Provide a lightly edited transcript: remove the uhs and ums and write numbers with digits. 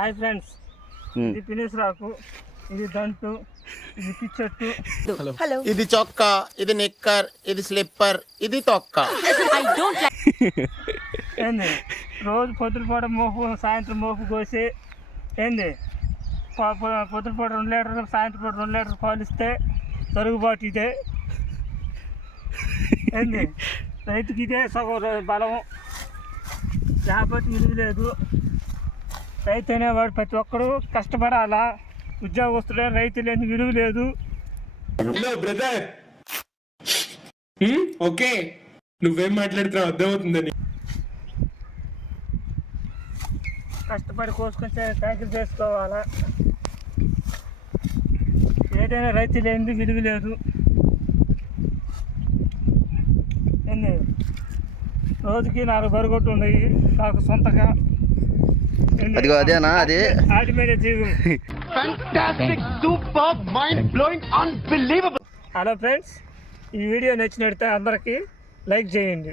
Hi friends, ఇది penis రాకు, ఇది దంటు, ఇది పిచ్చెట్టు, ఇది చొక్కా, ఇది నిక్కర్, ఇది స్లిప్పర్, ఇది తొక్క. ఏంది రోజు పొద్దుపూట మోపు, సాయంత్రం మోపు కోసి ఏంది పొద్దుపూట 2 లీటర్లు, సాయంత్రం పూట 2 లీటర్లు పాలు ఇస్తే తరుగుబాటు ఇదే. ఏంది రైతుకి ఇదే సగం బలం, లేకపోతే విలువ లేదు. రైతు అనేవాడు ప్రతి ఒక్కరు కష్టపడాలా, ఉద్యోగస్తుడే, రైతు లేని విలువ లేదు. బ్రదర్ ఓకే, నువ్వేం మాట్లాడుతున్నావు అర్థమవుతుందని. కష్టపడి కోసుకొని సైకిల్ చేసుకోవాలా, ఏదైనా రైతు లేనిది విలువ లేదు. ఏంది రోజుకి 4 బరుగొట్టు ఉన్నాయి నాకు సొంతగా. అదిగో అదేనా అది ఆటి మీద జీవం. హలో ఫ్రెండ్స్, ఈ వీడియో నచ్చినట్లయితే అందరికీ లైక్ చేయండి.